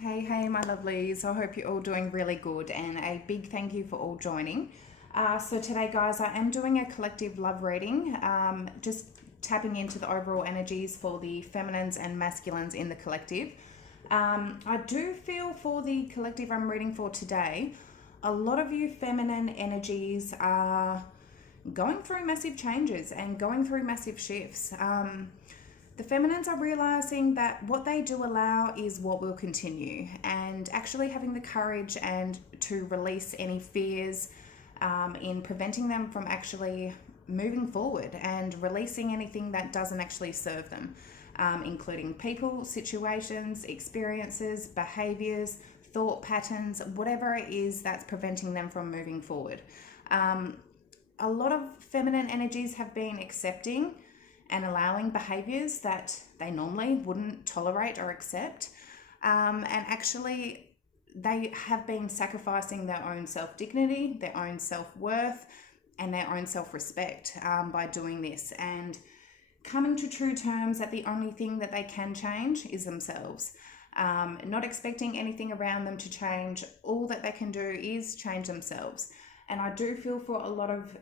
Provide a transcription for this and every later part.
Hey, my lovelies. I hope you're all doing really good, and a big thank you for all joining. So, today, guys, I am doing a collective love reading, just tapping into the overall energies for the feminines and masculines in the collective. I do feel for the collective I'm reading for today, a lot of you feminine energies are going through massive changes and going through massive shifts. The feminines are realizing that what they do allow is what will continue, and actually having the courage and to release any fears in preventing them from actually moving forward and releasing anything that doesn't actually serve them, including people, situations, experiences, behaviors, thought patterns, whatever it is that's preventing them from moving forward. A lot of feminine energies have been accepting and allowing behaviors that they normally wouldn't tolerate or accept. And actually, they have been sacrificing their own self dignity, their own self worth, and their own self respect by doing this, and coming to true terms that the only thing that they can change is themselves. Not expecting anything around them to change. All that they can do is change themselves. And I do feel for a lot of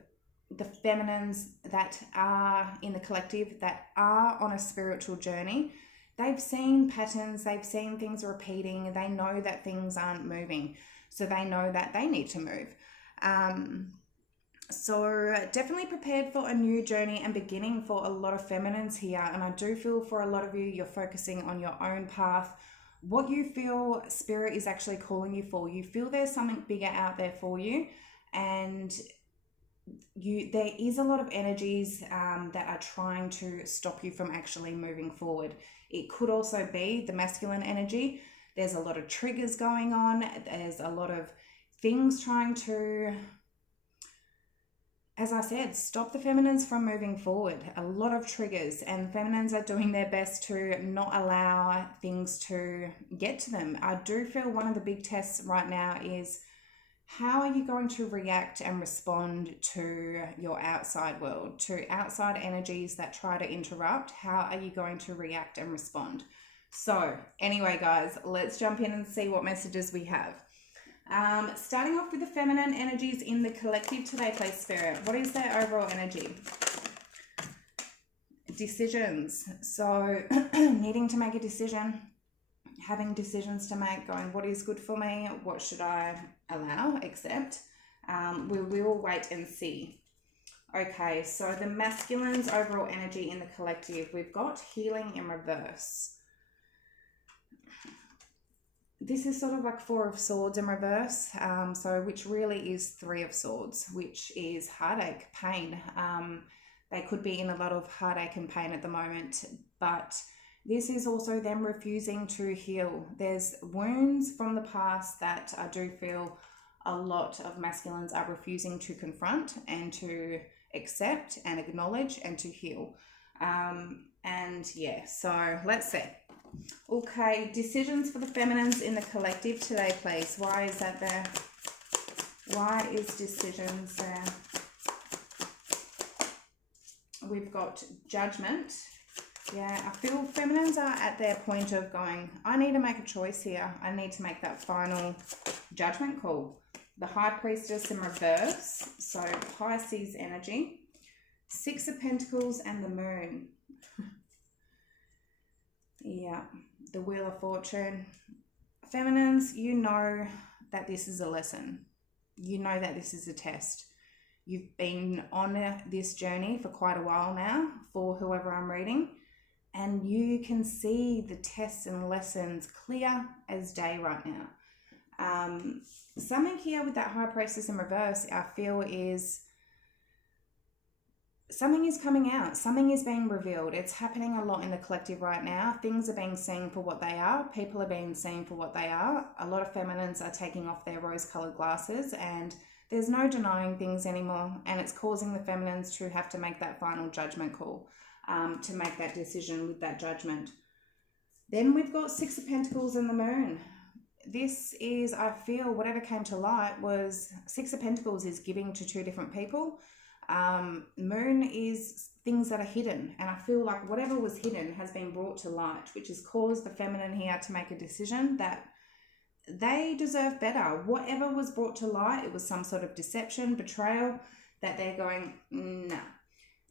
the feminines that are in the collective that are on a spiritual journey, they've seen patterns, they've seen things repeating, they know that things aren't moving, so they know that they need to move. So definitely prepared for a new journey and beginning for a lot of feminines here. And I do feel for a lot of you, you're focusing on your own path, what you feel spirit is actually calling you for. You feel there's something bigger out there for you, and there is a lot of energies that are trying to stop you from actually moving forward. It could also be the masculine energy. There's a lot of triggers going on. There's a lot of things trying to, as I said, stop the feminines from moving forward. A lot of triggers, and feminines are doing their best to not allow things to get to them. I do feel one of the big tests right now is, how are you going to react and respond to your outside world, to outside energies that try to interrupt? How are you going to react and respond? So anyway, guys, let's jump in and see what messages we have. Starting off with the feminine energies in the collective today, please, Spirit. What is their overall energy? Decisions. So needing to make a decision, having decisions to make, going, what is good for me? What should I allow, accept? We will wait and see. Okay, so the masculine's overall energy in the collective, we've got healing in reverse. This is sort of like Four of Swords in reverse, so which really is Three of Swords, which is heartache, pain. They could be in a lot of heartache and pain at the moment, but this is also them refusing to heal. There's wounds from the past that I do feel a lot of masculines are refusing to confront and to accept and acknowledge and to heal. And yeah, so let's see. Okay, decisions for the feminines in the collective today, please. Why is that there? Why is decisions there? We've got judgment. Yeah, I feel feminines are at their point of going, I need to make a choice here. I need to make that final judgment call. The High Priestess in reverse, so Pisces energy. Six of Pentacles and the Moon. Yeah, the Wheel of Fortune. Feminines, you know that this is a lesson. You know that this is a test. You've been on this journey for quite a while now, for whoever I'm reading. And you can see the tests and lessons clear as day right now. Something here with that High Priestess in reverse, I feel is something is coming out. Something is being revealed. It's happening a lot in the collective right now. Things are being seen for what they are. People are being seen for what they are. A lot of feminines are taking off their rose-colored glasses, and there's no denying things anymore. And it's causing the feminines to have to make that final judgment call. To make that decision with that judgment. Then we've got Six of Pentacles and the Moon. This is, I feel, whatever came to light was Six of Pentacles is giving to two different people. Moon is things that are hidden, and I feel like whatever was hidden has been brought to light, which has caused the feminine here to make a decision that they deserve better. Whatever was brought to light, it was some sort of deception, betrayal, that they're going, nah.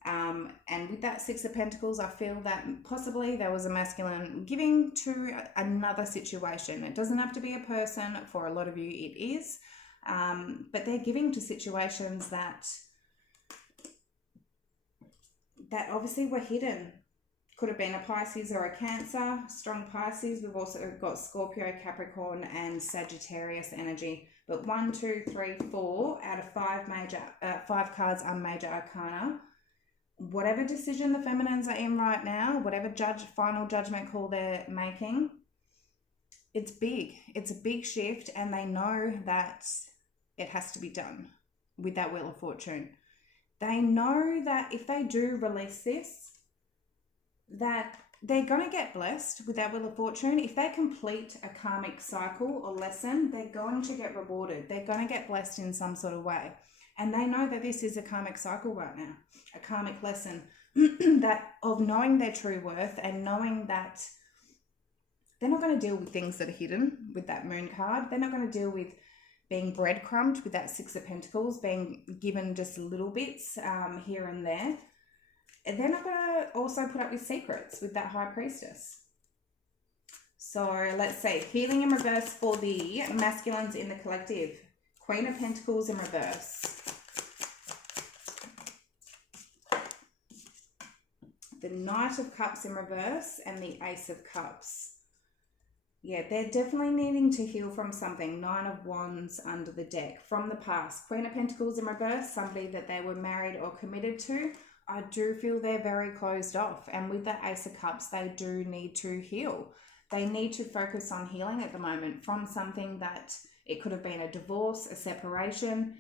And with that Six of Pentacles, I feel that possibly there was a masculine giving to another situation. It doesn't have to be a person. For a lot of you, it is. But they're giving to situations that obviously were hidden. Could have been a Pisces or a Cancer, strong Pisces. We've also got Scorpio, Capricorn, and Sagittarius energy. But 1, 2, 3, 4 out of 5 cards are major arcana. Whatever decision the feminines are in right now, whatever final judgment call they're making, it's big. It's a big shift, and they know that it has to be done with that Wheel of Fortune. They know that if they do release this, that they're going to get blessed with that Wheel of Fortune. If they complete a karmic cycle or lesson, they're going to get rewarded. They're going to get blessed in some sort of way. And they know that this is a karmic cycle right now, a karmic lesson that of knowing their true worth and knowing that they're not going to deal with things that are hidden with that Moon card. They're not going to deal with being breadcrumbed with that Six of Pentacles, being given just little bits here and there. And they're not going to also put up with secrets with that High Priestess. So let's see. Healing in reverse for the masculines in the collective. Queen of Pentacles in reverse. The Knight of Cups in reverse and the Ace of Cups. Yeah, they're definitely needing to heal from something. 9 of Wands under the deck from the past. Queen of Pentacles in reverse, somebody that they were married or committed to. I do feel they're very closed off. And with that Ace of Cups, they do need to heal. They need to focus on healing at the moment from something that it could have been a divorce, a separation.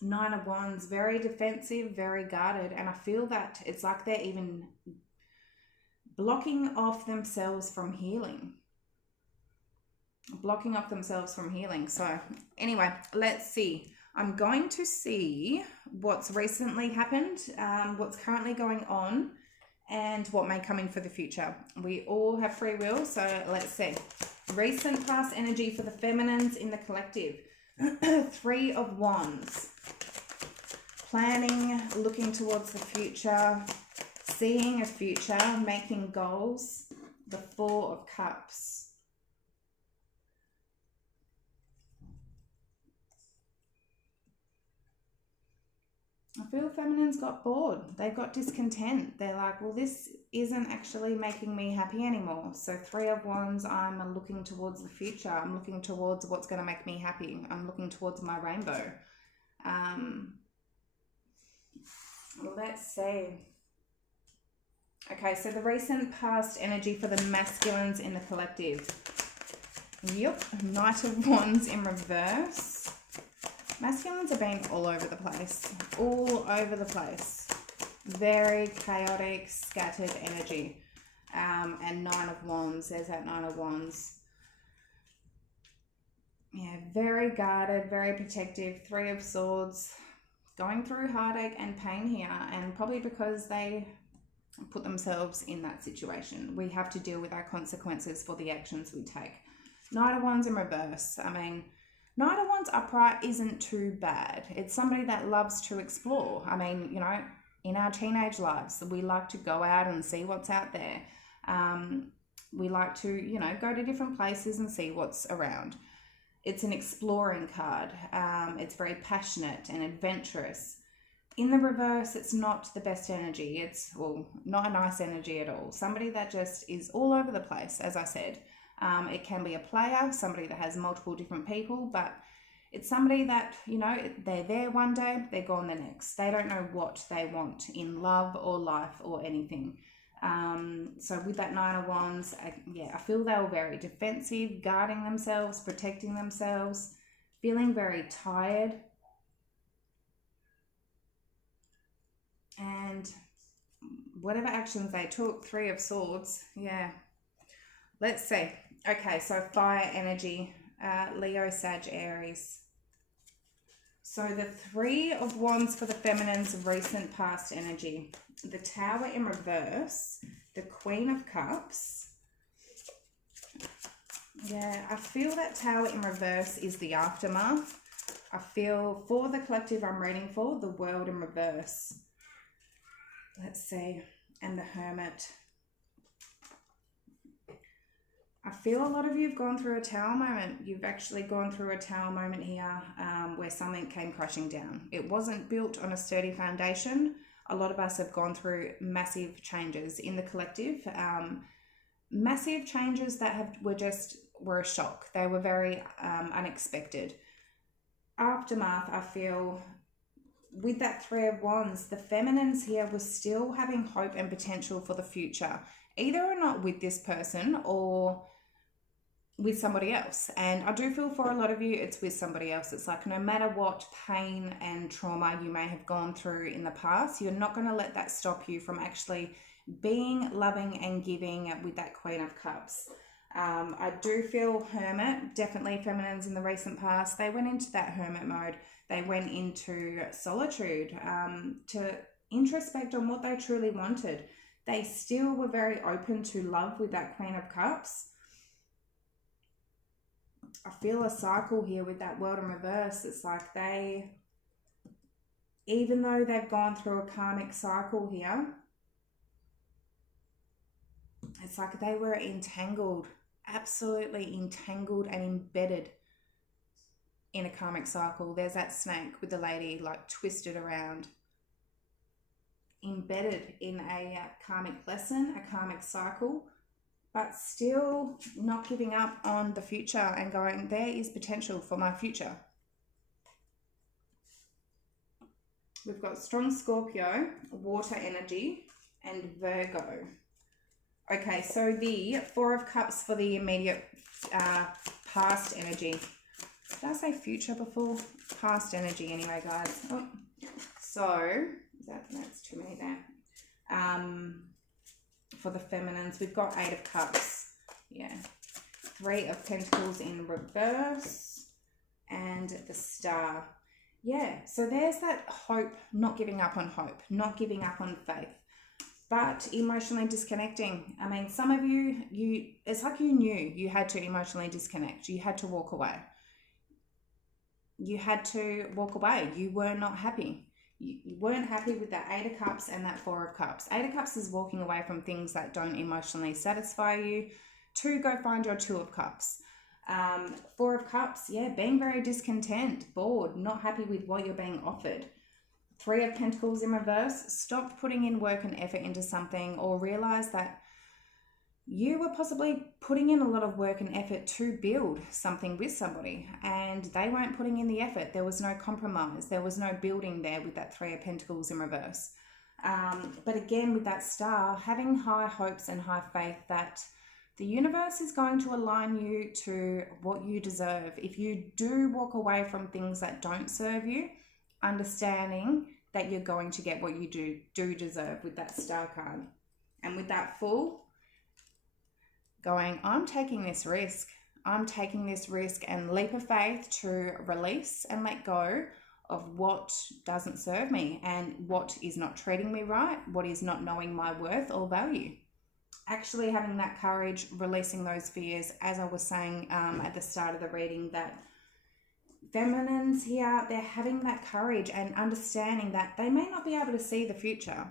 9 of Wands, very defensive, very guarded. And I feel that it's like they're even blocking off themselves from healing. Blocking off themselves from healing. So anyway, let's see. I'm going to see what's recently happened, what's currently going on, and what may come in for the future. We all have free will, so let's see. Recent past energy for the feminines in the collective. 3 of Wands. Planning, looking towards the future, seeing a future, making goals. The 4 of Cups. I feel feminines got bored. They got discontent. They're like, well, this isn't actually making me happy anymore. So 3 of Wands, I'm looking towards the future. I'm looking towards what's going to make me happy. I'm looking towards my rainbow. Let's see. Okay, so the recent past energy for the masculines in the collective. Yep, Knight of Wands in reverse. Masculines are being all over the place. All over the place. Very chaotic, scattered energy. And 9 of Wands. There's that 9 of Wands. Yeah, very guarded, very protective. 3 of Swords. Going through heartache and pain here. And probably because they put themselves in that situation. We have to deal with our consequences for the actions we take. Knight of Wands in reverse. I mean, Knight of Wands upright isn't too bad. It's somebody that loves to explore. I mean, you know, in our teenage lives, we like to go out and see what's out there. We like to, you know, go to different places and see what's around. It's an exploring card. It's very passionate and adventurous. In the reverse, it's not the best energy. It's, well, not a nice energy at all. Somebody that just is all over the place, as I said. It can be a player, somebody that has multiple different people, but it's somebody that, you know, they're there one day, they're gone the next. They don't know what they want in love or life or anything. So with that 9 of Wands, I feel they were very defensive, guarding themselves, protecting themselves, feeling very tired. And whatever actions they took, 3 of Swords, yeah. Let's see. Okay, so fire energy, Leo, Sag, Aries. So the 3 of Wands for the feminines, recent past energy. The Tower in reverse, the Queen of Cups, Yeah, I feel that Tower in reverse is the aftermath. I feel for the collective I'm reading for, the World in reverse. Let's see. And the Hermit. I feel a lot of you have gone through a tower moment. You've actually gone through a tower moment here where something came crashing down. It wasn't built on a sturdy foundation. A lot of us have gone through massive changes in the collective. Massive changes that were a shock. They were very unexpected. Aftermath, I feel, with that Three of Wands, the feminines here were still having hope and potential for the future, either or not with this person or with somebody else. And I do feel for a lot of you, it's with somebody else. It's like no matter what pain and trauma you may have gone through in the past, you're not going to let that stop you from actually being loving and giving with that Queen of Cups. I do feel Hermit, definitely feminines in the recent past, they went into that Hermit mode. They went into solitude to introspect on what they truly wanted. They still were very open to love with that Queen of Cups. I feel a cycle here with that World in reverse. It's like even though they've gone through a karmic cycle here, it's like they were entangled, absolutely entangled and embedded in a karmic cycle. There's that snake with the lady like twisted around, embedded in a karmic lesson, a karmic cycle, but still not giving up on the future and going, there is potential for my future. We've got strong Scorpio, water energy, and Virgo. Okay, so the Four of Cups for the immediate past energy. Did I say future before? Past energy anyway, guys. Oh. So, that's too many there. For the feminines, we've got Eight of Cups. Yeah. Three of Pentacles in reverse. And the Star. Yeah, so there's that hope, not giving up on hope, not giving up on faith, but emotionally disconnecting. I mean, some of you, it's like you knew you had to emotionally disconnect. You had to walk away. You had to walk away. You were not happy. You weren't happy with that Eight of Cups and that Four of Cups. Eight of Cups is walking away from things that don't emotionally satisfy you to go find your Two of Cups. Four of Cups, yeah, being very discontent, bored, not happy with what you're being offered. Three of Pentacles in reverse, stop putting in work and effort into something, or realize that you were possibly putting in a lot of work and effort to build something with somebody and they weren't putting in the effort. There was no compromise. There was no building there with that Three of Pentacles in reverse. But again, with that Star, having high hopes and high faith that the universe is going to align you to what you deserve. If you do walk away from things that don't serve you, understanding that you're going to get what you do deserve with that Star card. And with that Fool, going, I'm taking this risk. I'm taking this risk and leap of faith to release and let go of what doesn't serve me and what is not treating me right, what is not knowing my worth or value. Actually having that courage, releasing those fears, as I was saying at the start of the reading, that feminines here, they're having that courage and understanding that they may not be able to see the future,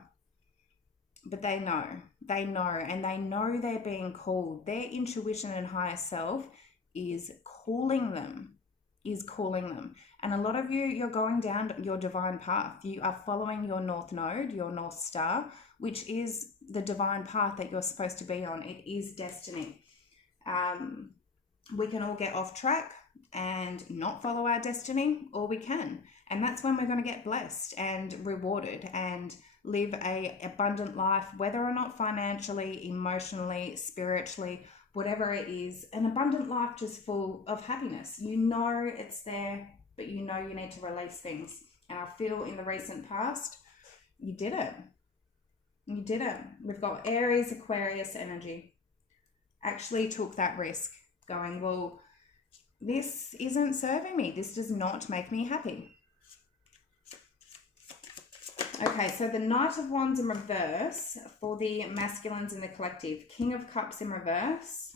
but they know, and they know they're being called. Their intuition and higher self is calling them. And a lot of you, you're going down your divine path. You are following your North Node, your North Star, which is the divine path that you're supposed to be on. It is destiny. We can all get off track and not follow our destiny, or we can. And that's when we're going to get blessed and rewarded and live a abundant life, whether or not financially, emotionally, spiritually, whatever it is, an abundant life just full of happiness. You know it's there, but you know you need to release things. And I feel in the recent past, you did it. You did it. We've got Aries, Aquarius energy. Actually took that risk, going, well, this isn't serving me. This does not make me happy. Okay, so the Knight of Wands in reverse for the masculines in the collective. King of Cups in reverse.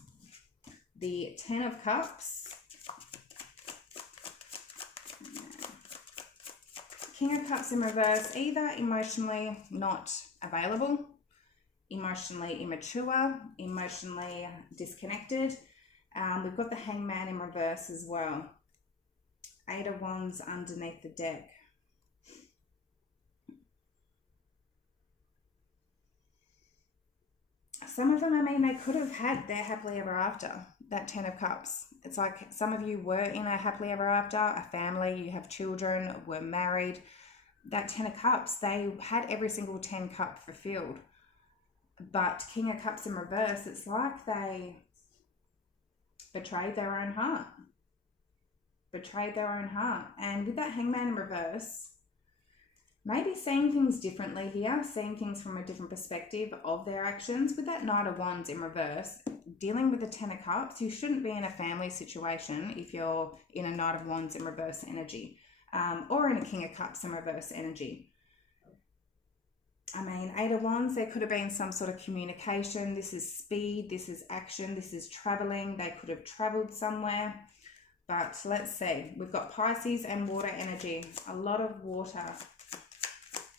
the Ten of Cups, King of Cups in reverse, either emotionally not available, emotionally immature, emotionally disconnected. We've got the Hangman in reverse as well. Eight of Wands underneath the deck. Some of them, I mean, they could have had their happily ever after, that Ten of Cups. It's like some of you were in a happily ever after, a family, you have children, were married. That Ten of Cups, they had every single 10 cup fulfilled. But King of Cups in reverse, it's like they betrayed their own heart. Betrayed their own heart. And with that Hangman in reverse, maybe seeing things differently here, seeing things from a different perspective of their actions. With that Knight of Wands in reverse, dealing with the Ten of Cups, you shouldn't be in a family situation if you're in a Knight of Wands in reverse energy, or in a King of Cups in reverse energy. I mean, Eight of Wands, there could have been some sort of communication. This is speed, this is action, this is traveling. They could have traveled somewhere. But let's see. We've got Pisces and water energy. A lot of water.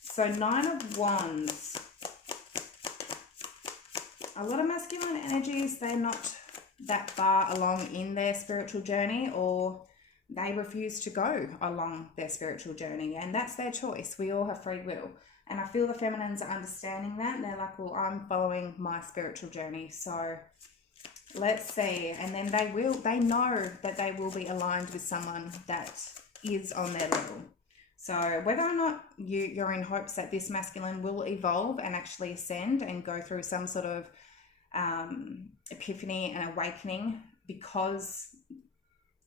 So Nine of Wands. A lot of masculine energies, they're not that far along in their spiritual journey, or they refuse to go along their spiritual journey, and that's their choice. We all have free will. And I feel the feminines are understanding that. They're like, well, I'm following my spiritual journey. So let's see. And then they know that they will be aligned with someone that is on their level. So whether or not you're in hopes that this masculine will evolve and actually ascend and go through some sort of epiphany and awakening because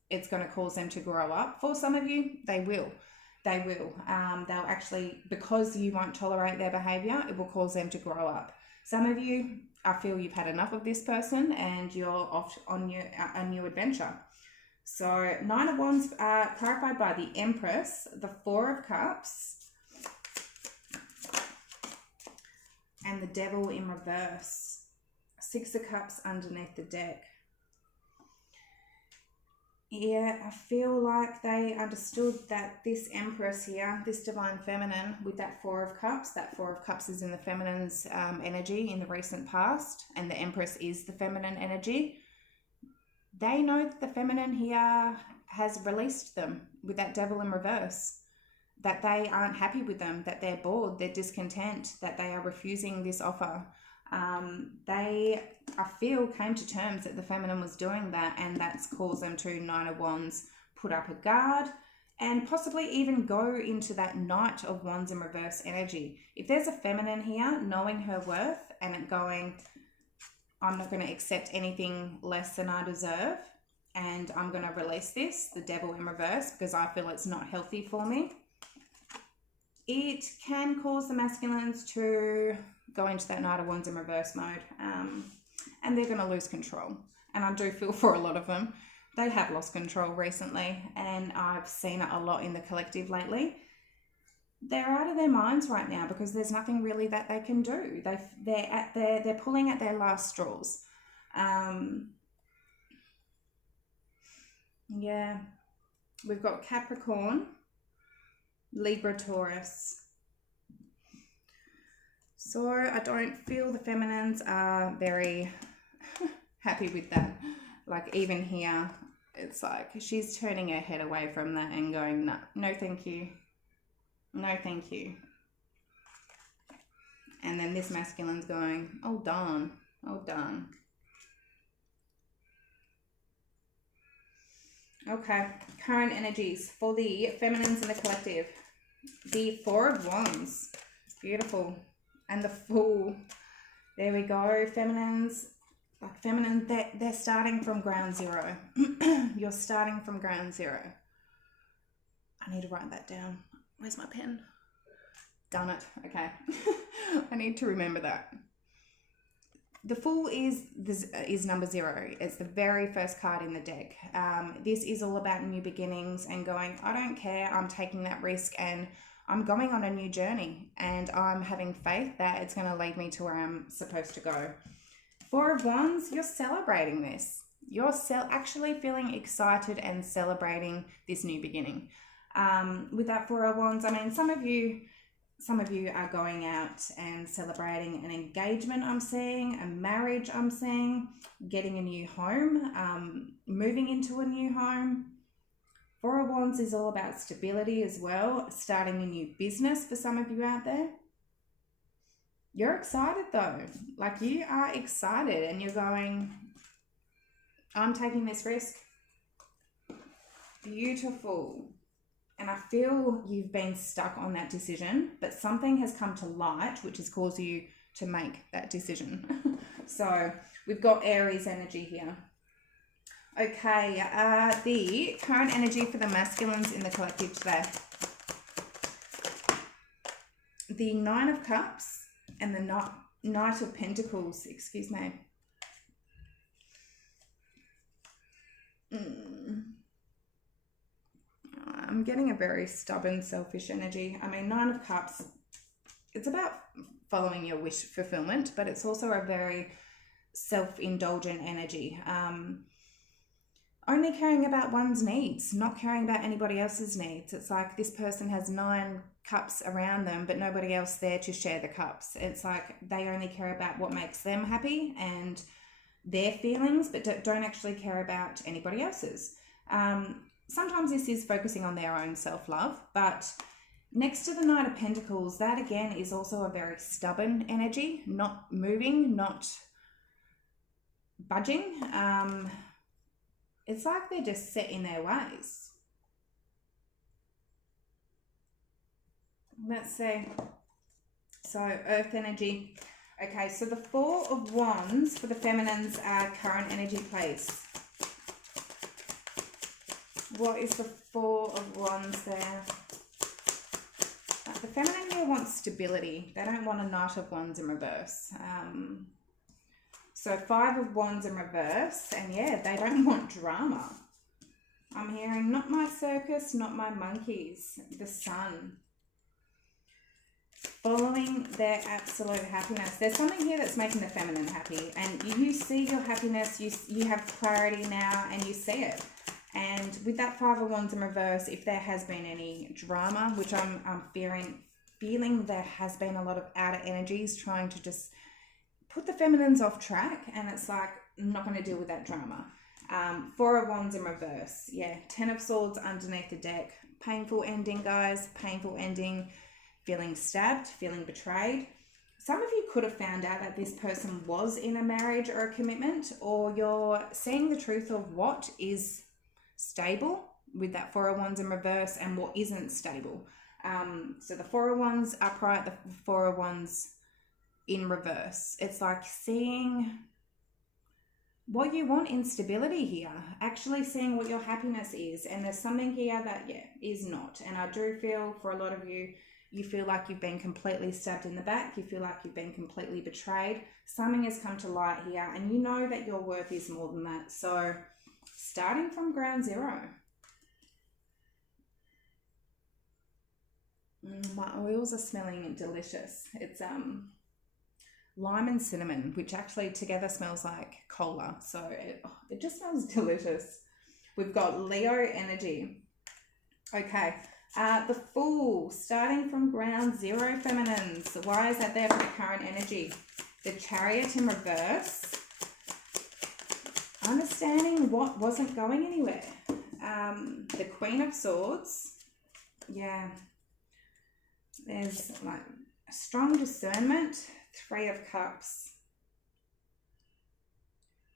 it's going to cause them to grow up. For some of you, they will. They will. They'll actually, because you won't tolerate their behavior, it will cause them to grow up. Some of you, I feel you've had enough of this person and you're off on a new adventure. So Nine of Wands clarified by the Empress, the Four of Cups, and the Devil in reverse. Six of Cups underneath the deck. Yeah, I feel like they understood that this Empress here, this Divine Feminine with that Four of Cups, that Four of Cups is in the feminine's energy in the recent past, and the Empress is the feminine energy. They know that the feminine here has released them with that Devil in reverse, that they aren't happy with them, that they're bored, they're discontent, that they are refusing this offer. They, I feel, came to terms that the feminine was doing that, and that's caused them to, Nine of Wands, put up a guard and possibly even go into that Knight of Wands in reverse energy. If there's a feminine here knowing her worth and it going, I'm not going to accept anything less than I deserve, and I'm going to release this, the Devil in reverse, because I feel it's not healthy for me, it can cause the masculines to go into that Knight of Wands in reverse mode, and they're going to lose control. And I do feel for a lot of them, they have lost control recently, and I've seen it a lot in the collective lately. They're out of their minds right now because there's nothing really that they can do. They're pulling at their last straws. Yeah, we've got Capricorn, Libra, Taurus. So I don't feel the feminines are very happy with that. Like even here, it's like she's turning her head away from that and going, no thank you. No thank you. And then this masculine's going, oh darn, oh darn. Okay, current energies for the feminines in the collective. The Four of Wands, beautiful. And the Fool, there we go. Feminines, like feminine, they're starting from ground zero. You're starting from ground zero. I need to write that down. Where's my pen? Done it. Okay. I need to remember that. The Fool is number 0. It's the very first card in the deck. This is all about new beginnings and going, I don't care. I'm taking that risk and I'm going on a new journey, and I'm having faith that it's going to lead me to where I'm supposed to go. Four of Wands, you're celebrating this. You're actually feeling excited and celebrating this new beginning. With that Four of Wands, I mean, some of you are going out and celebrating an engagement, I'm seeing, a marriage, I'm seeing, getting a new home, moving into a new home. Four of Wands is all about stability as well, starting a new business for some of you out there. You're excited though, like you are excited and you're going, I'm taking this risk. Beautiful. And I feel you've been stuck on that decision, but something has come to light which has caused you to make that decision. So we've got Aries energy here. Okay, the current energy for the masculines in the collective today. The Nine of Cups and the Knight of Pentacles, excuse me. I'm getting a very stubborn, selfish energy. I mean, Nine of Cups, it's about following your wish fulfillment, but it's also a very self-indulgent energy. Only caring about one's needs, not caring about anybody else's needs. It's like this person has 9 cups around them, but nobody else there to share the cups. It's like they only care about what makes them happy and their feelings, but don't actually care about anybody else's. Sometimes this is focusing on their own self-love, but next to the Knight of Pentacles, that again is also a very stubborn energy, not moving, not budging. It's like they're just set in their ways. Let's see. So Earth energy. Okay, so the Four of Wands for the feminines are current energy, please. What is the Four of Wands there? The feminine here wants stability. They don't want a Knight of Wands in reverse. So Five of Wands in reverse, and yeah, they don't want drama. I'm hearing not my circus, not my monkeys, the Sun. Following their absolute happiness. There's something here that's making the feminine happy, and you see your happiness, you have clarity now, and you see it. And with that Five of Wands in reverse, if there has been any drama, which I'm feeling there has been a lot of outer energies trying to just put the feminines off track, and it's like, I'm not going to deal with that drama. Four of Wands in reverse. Yeah, Ten of Swords underneath the deck. Painful ending, guys. Painful ending. Feeling stabbed, feeling betrayed. Some of you could have found out that this person was in a marriage or a commitment, or you're seeing the truth of what is stable with that Four of Wands in reverse and what isn't stable. So the Four of Wands upright, the Four of Wands in reverse. It's like seeing what you want in stability here, actually seeing what your happiness is, and there's something here that is not. And I do feel for a lot of you, you feel like you've been completely stabbed in the back, you feel like you've been completely betrayed. Something has come to light here, and you know that your worth is more than that. So starting from ground zero. My oils are smelling delicious. It's lime and cinnamon, which actually together smells like cola. So it just smells delicious. We've got Leo energy. Okay, the Fool, starting from ground zero, feminines. Why is that there for the current energy? The Chariot in reverse. Understanding what wasn't going anywhere. The Queen of Swords. Yeah. There's like strong discernment. Three of Cups.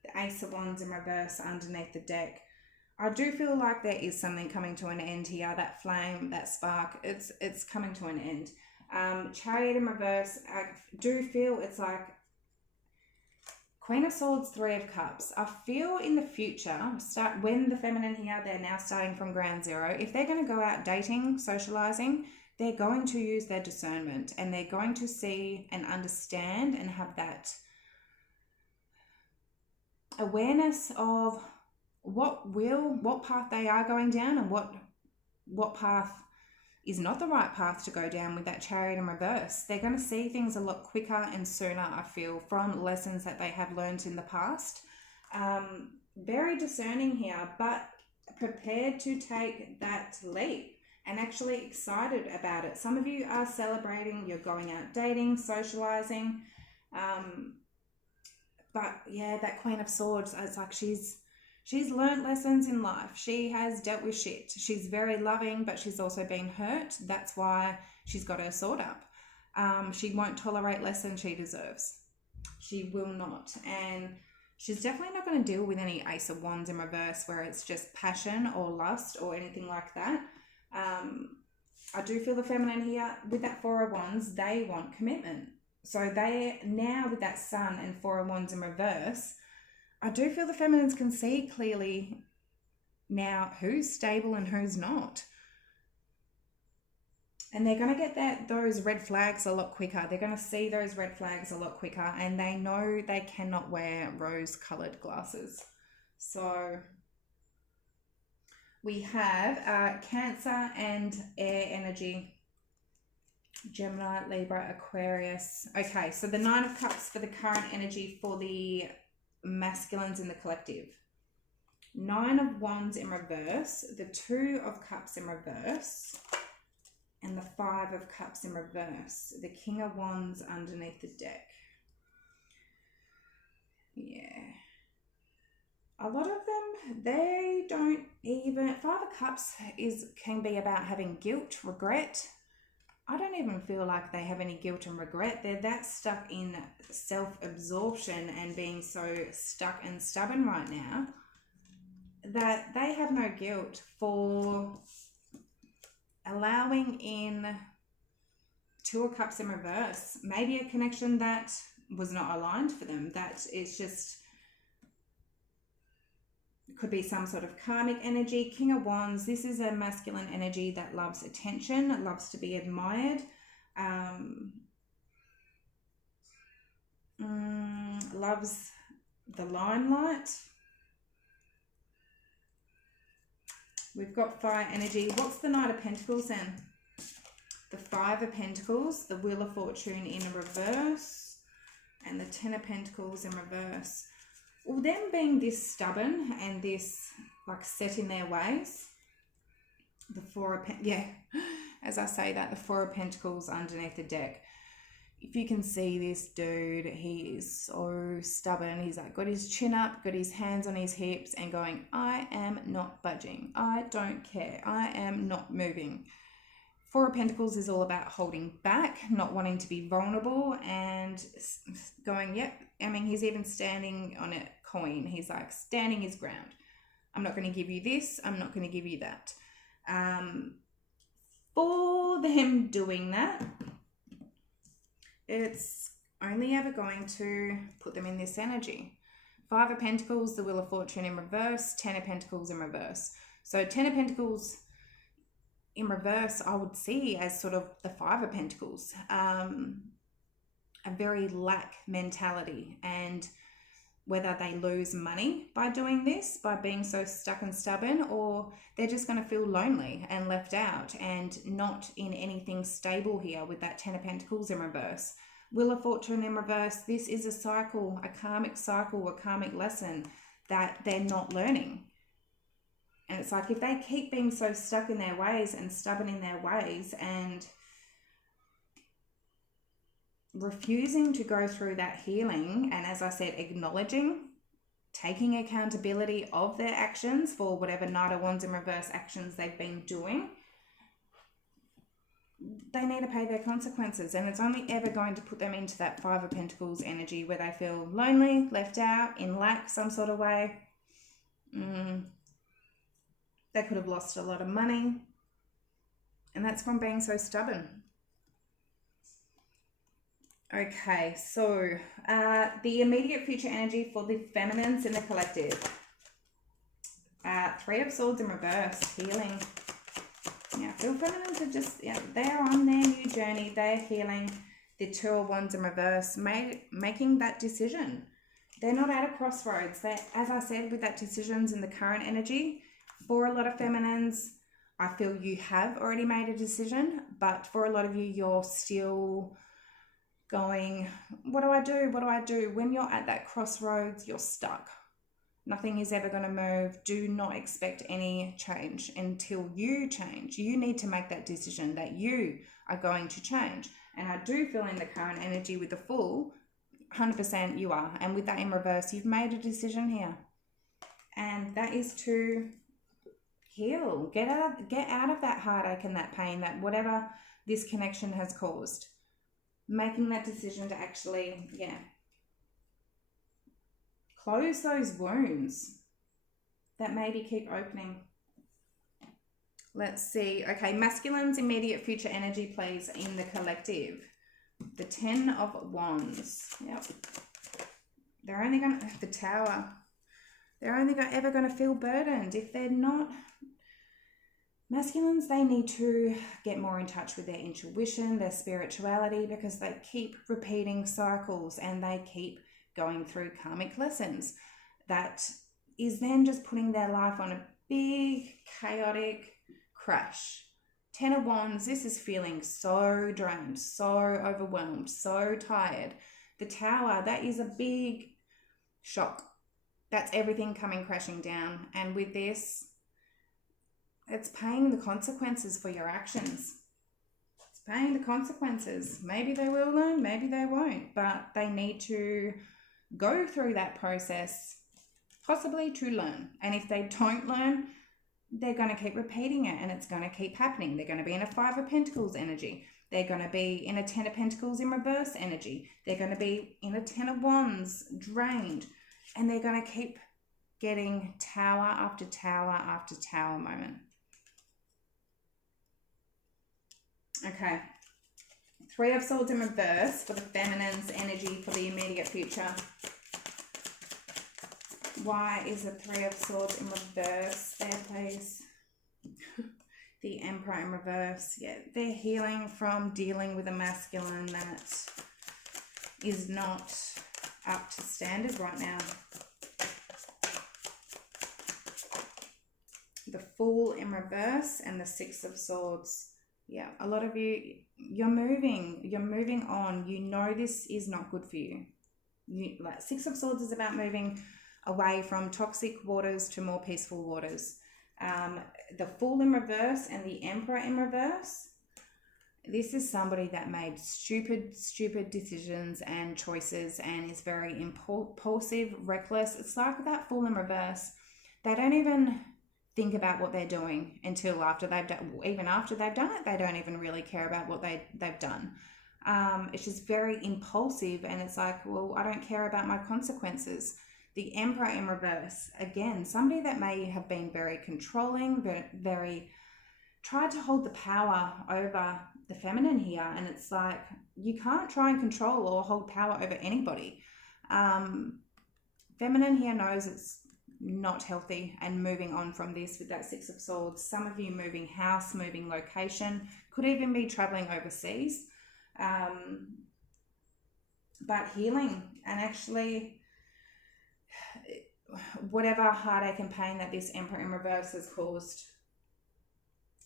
The Ace of Wands in reverse underneath the deck. I do feel like there is something coming to an end here. That flame, that spark, it's coming to an end. Chariot in reverse. I do feel it's like Queen of Swords, Three of Cups. I feel in the future, when the feminine here, they're now starting from ground zero. If they're going to go out dating, socializing, they're going to use their discernment, and they're going to see and understand and have that awareness of what path they are going down, and what path is not the right path to go down with that Chariot in reverse. They're going to see things a lot quicker and sooner, I feel, from lessons that they have learned in the past. Very discerning here, but prepared to take that leap and actually excited about it. Some of you are celebrating, you're going out dating, socializing. But yeah, that Queen of Swords, it's like she's learned lessons in life. She has dealt with shit. She's very loving, but she's also been hurt. That's why she's got her sword up. She won't tolerate less than she deserves. She will not. And she's definitely not going to deal with any Ace of Wands in reverse where it's just passion or lust or anything like that. I do feel the feminine here. With that Four of Wands, they want commitment. So they, now with that Sun and Four of Wands in reverse, I do feel the feminines can see clearly now who's stable and who's not. And they're going to get those red flags a lot quicker. They're going to see those red flags a lot quicker, and they know they cannot wear rose-coloured glasses. So we have Cancer and air energy. Gemini, Libra, Aquarius. Okay, so the Nine of Cups for the current energy for the masculines in the collective. Nine of Wands in reverse, the Two of Cups in reverse, and the Five of Cups in reverse. The King of Wands underneath the deck. Yeah. A lot of them, they don't even... Five of Cups can be about having guilt, regret. I don't even feel like they have any guilt and regret. They're that stuck in self-absorption and being so stuck and stubborn right now that they have no guilt for allowing in Two of Cups in reverse. Maybe a connection that was not aligned for them. That it's just... could be some sort of karmic energy. King of Wands, this is a masculine energy that loves attention, loves to be admired, loves the limelight. We've got fire energy. What's the Knight of Pentacles then? The Five of Pentacles, the Wheel of Fortune in reverse, and the Ten of Pentacles in reverse. Well, them being this stubborn and this like set in their ways, the Four of as I say that, the Four of Pentacles underneath the deck. If you can see this dude, he is so stubborn. He's like got his chin up, got his hands on his hips and going, I am not budging. I don't care. I am not moving. Four of Pentacles is all about holding back, not wanting to be vulnerable and going, yep. I mean, he's even standing on a coin. He's like standing his ground. I'm not going to give you this. I'm not going to give you that. For them doing that, it's only ever going to put them in this energy. Five of Pentacles, the Wheel of Fortune in reverse, Ten of Pentacles in reverse. So Ten of Pentacles in reverse, I would see as sort of the Five of Pentacles. A very lack mentality, and whether they lose money by doing this, by being so stuck and stubborn, or they're just going to feel lonely and left out and not in anything stable here with that Ten of Pentacles in reverse. Wheel of Fortune in reverse, this is a cycle, a karmic cycle, a karmic lesson that they're not learning. And it's like if they keep being so stuck in their ways and stubborn in their ways and refusing to go through that healing, and as I said, acknowledging, taking accountability of their actions for whatever Knight of Wands in reverse actions they've been doing, they need to pay their consequences. And it's only ever going to put them into that Five of Pentacles energy where they feel lonely, left out, in lack some sort of way. They could have lost a lot of money, and that's from being so stubborn. Okay, so the immediate future energy for the feminines in the collective. Three of Swords in reverse, healing. Yeah, feel feminines are just, they're on their new journey. They're healing. The Two of Wands in reverse, making that decision. They're not at a crossroads. They, as I said, with that decisions in the current energy, for a lot of feminines, I feel you have already made a decision, but for a lot of you, you're still going, what do I do? What do I do? When you're at that crossroads, you're stuck. Nothing is ever going to move. Do not expect any change until you change. You need to make that decision that you are going to change. And I do feel in the current energy with the Fool, 100% you are. And with that in reverse, you've made a decision here. And that is to heal. Get out of that heartache and that pain, that whatever this connection has caused. Making that decision to actually, close those wounds that maybe keep opening. Let's see. Okay, masculine's immediate future energy, please, in the collective. The 10 of Wands. Yep. They're only going to, the Tower. They're only ever going to feel burdened. If they're not, masculines, they need to get more in touch with their intuition, their spirituality, because they keep repeating cycles and they keep going through karmic lessons. That is then just putting their life on a big, chaotic crash. 10 of Wands, this is feeling so drained, so overwhelmed, so tired. The Tower, that is a big shock. That's everything coming crashing down. And with this, it's paying the consequences for your actions. It's paying the consequences. Maybe they will learn, maybe they won't, but they need to go through that process, possibly to learn. And if they don't learn, they're going to keep repeating it and it's going to keep happening. They're going to be in a 5 of Pentacles energy. They're going to be in a 10 of Pentacles in reverse energy. They're going to be in a 10 of Wands, drained. And they're going to keep getting tower after tower after tower moment. Okay. 3 of Swords in reverse for the feminine's energy for the immediate future. Why is the 3 of Swords in reverse there, please? The Emperor in reverse. Yeah, they're healing from dealing with a masculine that is not up to standard right now. The Fool in reverse and the 6 of Swords. Yeah, a lot of you, you're moving on. You know this is not good for you. Like 6 of Swords is about moving away from toxic waters to more peaceful waters. The Fool in reverse and the Emperor in reverse. This is somebody that made stupid decisions and choices and is very impulsive, reckless. It's like that Fool in reverse. They don't even think about what they're doing until after they've done. Even after they've done it, they don't even really care about what they've done. It's just very impulsive, and it's like, well, I don't care about my consequences. The Emperor in reverse, again, somebody that may have been very controlling, very tried to hold the power over the feminine here, and it's like, you can't try and control or hold power over anybody. Feminine here knows it's not healthy and moving on from this with that 6 of Swords. Some of you moving house, moving location, could even be traveling overseas, but healing and actually whatever heartache and pain that this Emperor in reverse has caused.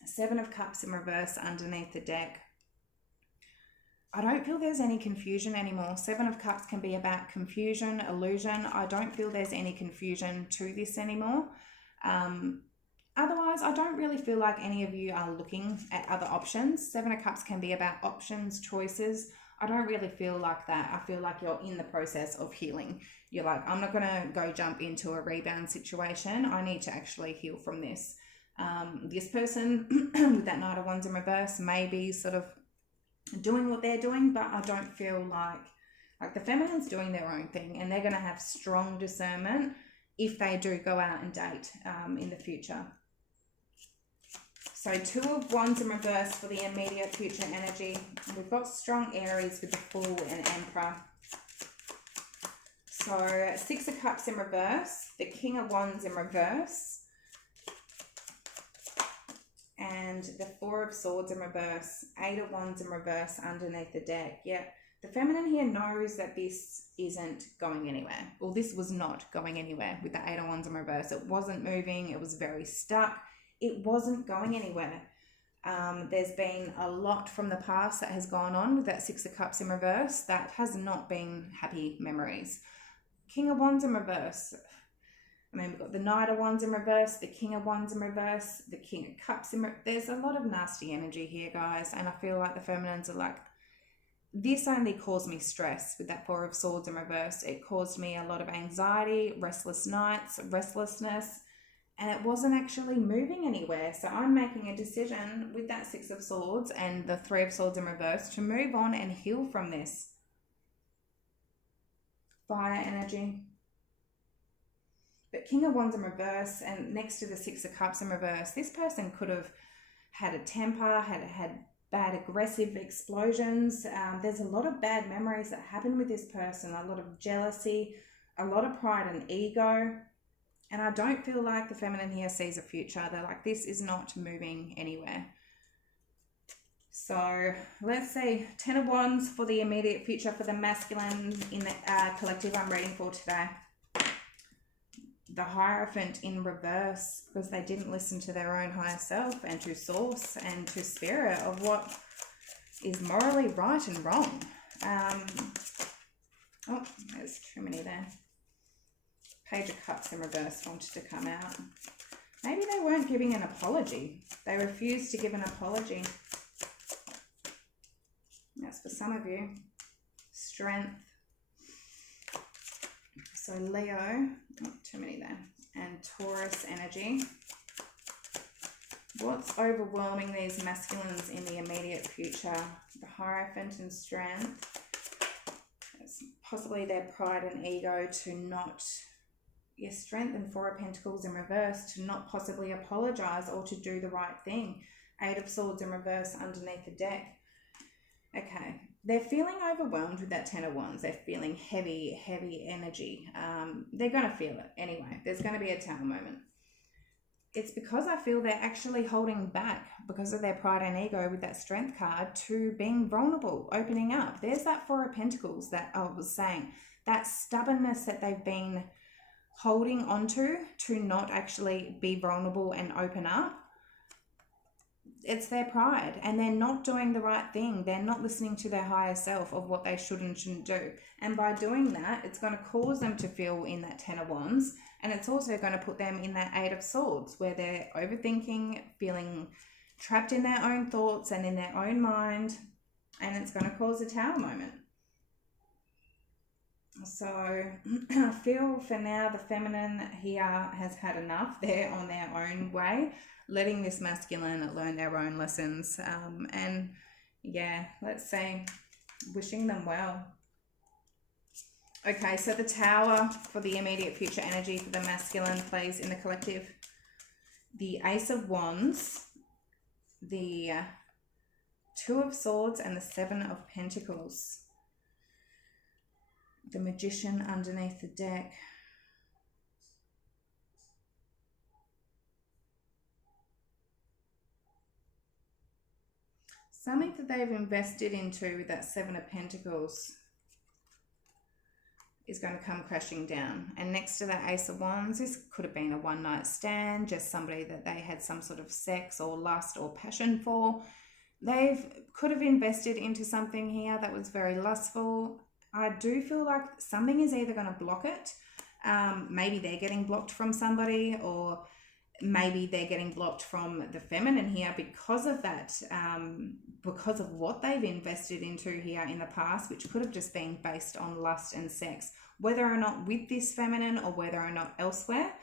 7 of Cups in reverse underneath the deck. I don't feel there's any confusion anymore. 7 of Cups can be about confusion, illusion. I don't feel there's any confusion to this anymore. Otherwise, I don't really feel like any of you are looking at other options. 7 of Cups can be about options, choices. I don't really feel like that. I feel like you're in the process of healing. You're like, I'm not going to go jump into a rebound situation. I need to actually heal from this. This person with that Knight of Wands in reverse may be sort of doing what they're doing, but I don't feel like the feminine's doing their own thing, and they're going to have strong discernment if they do go out and date in the future. So 2 of Wands in reverse for the immediate future energy. We've got strong Aries with the Fool and Emperor. So 6 of Cups in reverse, the King of Wands in reverse, and the 4 of Swords in reverse, 8 of Wands in reverse underneath the deck. Yeah, the feminine here knows that this isn't going anywhere. Well, this was not going anywhere with the 8 of Wands in reverse. It wasn't moving. It was very stuck. It wasn't going anywhere. There's been a lot from the past that has gone on with that 6 of Cups in reverse that has not been happy memories. King of Wands in reverse. I mean, we've got the Knight of Wands in reverse, the King of Wands in reverse, the King of Cups in reverse. There's a lot of nasty energy here, guys. And I feel like the feminines are like, this only caused me stress with that Four of Swords in reverse. It caused me a lot of anxiety, restless nights, restlessness, and it wasn't actually moving anywhere. So I'm making a decision with that Six of Swords and the Three of Swords in reverse to move on and heal from this. Fire energy. But King of Wands in reverse and next to the Six of Cups in reverse, this person could have had a temper, had bad aggressive explosions. There's a lot of bad memories that happen with this person, a lot of jealousy, a lot of pride and ego. And I don't feel like the feminine here sees a future. They're like, this is not moving anywhere. So let's see, 10 of Wands for the immediate future for the masculine in the collective I'm reading for today. The Hierophant in reverse, because they didn't listen to their own higher self and to source and to spirit of what is morally right and wrong. Oh, there's too many there. Page of Cups in reverse wanted to come out. Maybe they weren't giving an apology. They refused to give an apology. That's for some of you. Strength. So Leo, not too many there, and Taurus energy. What's overwhelming these masculines in the immediate future? The Hierophant and Strength. It's possibly their pride and ego to not, Strength and Four of Pentacles in reverse, to not possibly apologize or to do the right thing. Eight of Swords in reverse underneath the deck. Okay, they're feeling overwhelmed with that Ten of Wands. They're feeling heavy energy. They're going to feel it anyway. There's going to be a tower moment. It's because I feel they're actually holding back because of their pride and ego with that Strength card to being vulnerable, opening up. There's that Four of Pentacles that I was saying. That stubbornness that they've been holding onto to not actually be vulnerable and open up. It's their pride, and they're not doing the right thing. They're not listening to their higher self of what they should and shouldn't do. And by doing that, it's going to cause them to feel in that Ten of Wands, and it's also going to put them in that Eight of Swords, where they're overthinking, feeling trapped in their own thoughts and in their own mind, and it's going to cause a tower moment. So I feel for now the feminine here has had enough. They're on their own way, letting this masculine learn their own lessons. And yeah, let's see, wishing them well. Okay, so the Tower for the immediate future energy for the masculine, please, in the collective. The Ace of Wands, the Two of Swords, and the Seven of Pentacles. The Magician underneath the deck. Something that they've invested into with that Seven of Pentacles is going to come crashing down. And next to that Ace of Wands, this could have been a one-night stand, just somebody that they had some sort of sex or lust or passion for. They could have invested into something here that was very lustful. I do feel like something is either going to block it. Maybe they're getting blocked from somebody, or maybe they're getting blocked from the feminine here because of that, because of what they've invested into here in the past, which could have just been based on lust and sex, whether or not with this feminine or whether or not elsewhere.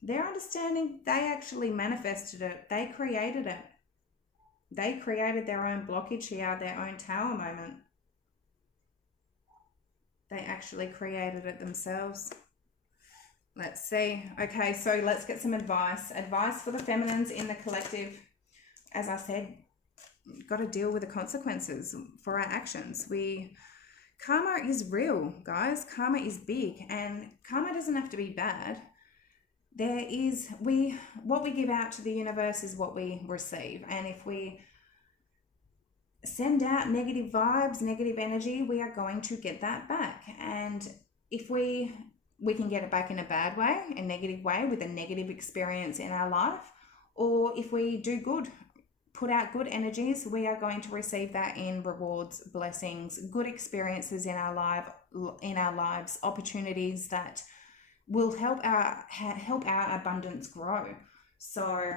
They're understanding they actually manifested it. They created it. They created their own blockage here, their own tower moment. They actually created it themselves. Let's see. Okay, so let's get some advice. Advice for the feminines in the collective. As I said, we've got to deal with the consequences for our actions. Karma is real, guys. Karma is big, and karma doesn't have to be bad. What we give out to the universe is what we receive. And if we send out negative vibes, negative energy, we are going to get that back. And if we can get it back in a bad way, a negative way, with a negative experience in our life, or if we do good, put out good energies, we are going to receive that in rewards, blessings, good experiences in our life in our lives, opportunities that will help our abundance grow. So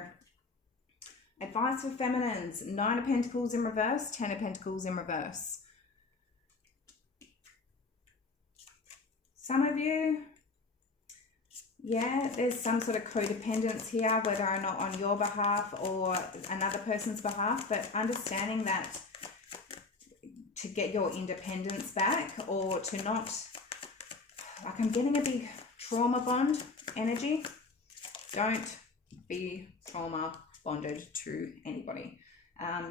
advice for feminines: 9 of Pentacles in reverse, 10 of Pentacles in reverse. Some of you, yeah, there's some sort of codependence here, whether or not on your behalf or another person's behalf, but understanding that to get your independence back, or to not, like, I'm getting a big trauma bond energy. Don't be trauma bonded to anybody.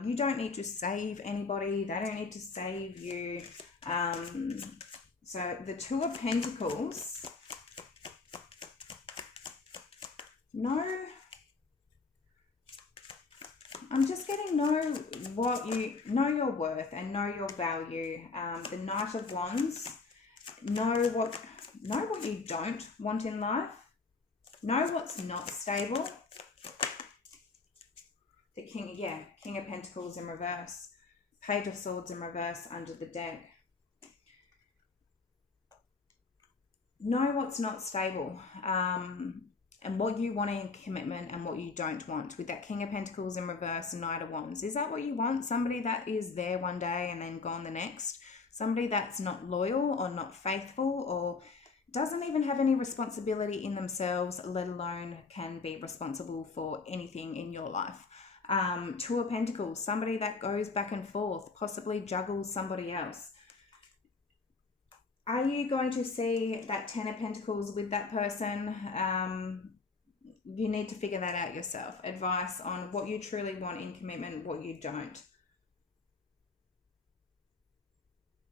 You don't need to save anybody. They don't need to save you. So the 2 of Pentacles, no, I'm just getting know your worth and know your value. The Knight of Wands, know what you don't want in life. Know what's not stable. The King of Pentacles in reverse. Page of Swords in reverse under the deck. Know what's not stable, and what you want in commitment and what you don't want. With that King of Pentacles in reverse and Knight of Wands, is that what you want? Somebody that is there one day and then gone the next? Somebody that's not loyal or not faithful or doesn't even have any responsibility in themselves, let alone can be responsible for anything in your life. 2 of Pentacles, somebody that goes back and forth, possibly juggles somebody else. Are you going to see that 10 of Pentacles with that person? You need to figure that out yourself. Advice on what you truly want in commitment, what you don't.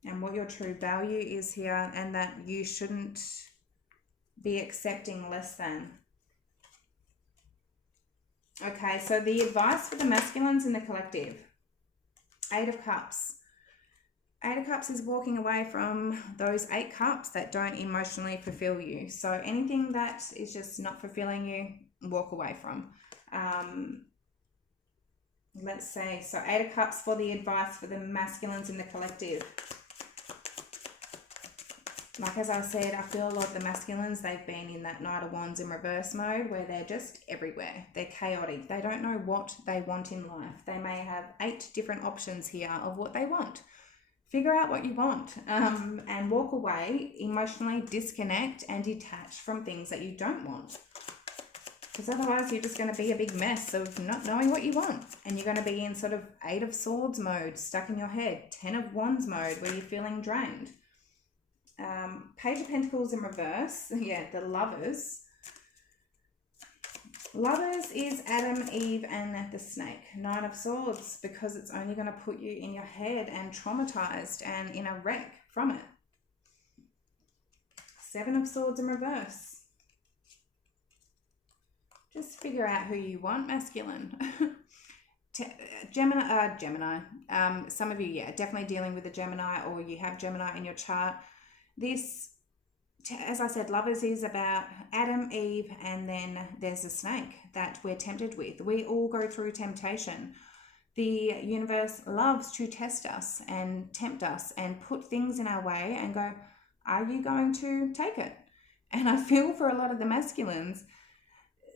And what your true value is here, and that you shouldn't be accepting less than. Okay, so the advice for the masculines in the collective. 8 of Cups. 8 of Cups is walking away from those 8 cups that don't emotionally fulfill you. So anything that is just not fulfilling you, walk away from. Let's say, so 8 of Cups for the advice for the masculines in the collective. Like, as I said, I feel a lot of the masculines, they've been in that Knight of Wands in reverse mode where they're just everywhere. They're chaotic. They don't know what they want in life. They may have 8 different options here of what they want. Figure out what you want, and walk away, emotionally disconnect and detach from things that you don't want. Because otherwise you're just going to be a big mess of not knowing what you want. And you're going to be in sort of 8 of Swords mode, stuck in your head. 10 of Wands mode, where you're feeling drained. Page of Pentacles in reverse. Yeah, the Lovers. Lovers is Adam, Eve, and the snake. 9 of Swords, because it's only going to put you in your head and traumatized and in a wreck from it. 7 of Swords in reverse. Just figure out who you want, masculine. Gemini. Some of you, yeah, definitely dealing with a Gemini, or you have Gemini in your chart. This, as I said, Lovers is about Adam, Eve, and then there's a snake that we're tempted with. We all go through temptation. The universe loves to test us and tempt us and put things in our way and go, are you going to take it? And I feel for a lot of the masculines,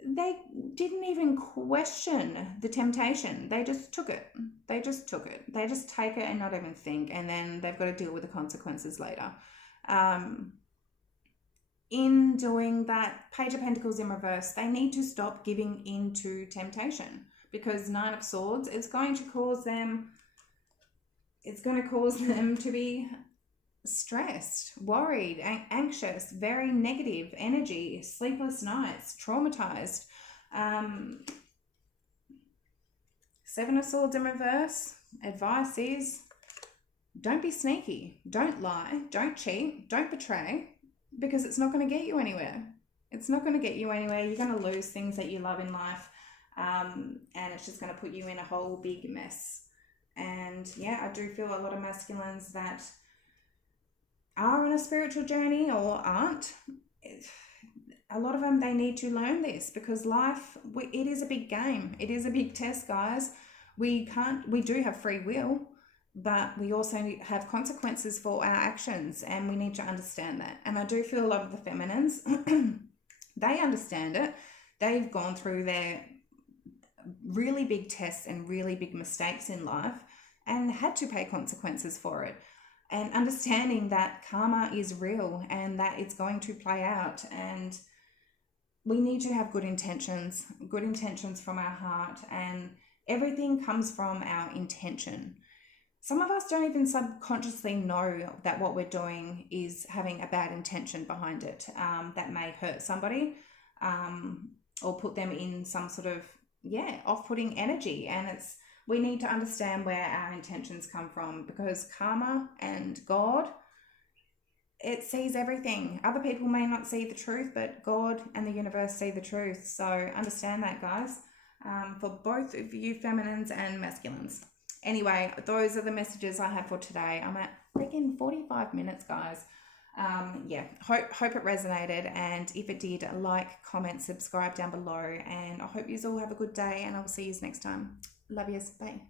they didn't even question the temptation. They just took it. They just took it. They just take it and not even think. And then they've got to deal with the consequences later. In doing that, Page of Pentacles in reverse, they need to stop giving in to temptation, because 9 of Swords is going to cause them, to be stressed, worried, anxious, very negative energy, sleepless nights, traumatized. 7 of Swords in reverse, advice is don't be sneaky, don't lie, don't cheat, don't betray, because it's not going to get you anywhere. It's not going to get you anywhere. You're going to lose things that you love in life, and it's just going to put you in a whole big mess. And yeah, I do feel a lot of masculines that are on a spiritual journey or aren't. A lot of them, they need to learn this, because life, it is a big game. It is a big test, guys. We do have free will. but we also have consequences for our actions, and we need to understand that. And I do feel a lot of the feminines, they understand it. They've gone through their really big tests and really big mistakes in life and had to pay consequences for it. And understanding that karma is real and that it's going to play out. And we need to have good intentions from our heart, and everything comes from our intention. Some of us don't even subconsciously know that what we're doing is having a bad intention behind it, that may hurt somebody, or put them in some sort of, off-putting energy. And we need to understand where our intentions come from, because karma and God, it sees everything. Other people may not see the truth, but God and the universe see the truth. So understand that, guys, for both of you feminines and masculines. Anyway, those are the messages I have for today. I'm at freaking 45 minutes, guys. Hope it resonated, and if it did, like, comment, subscribe down below, and I hope you all have a good day, and I'll see you next time. Love yous. Bye.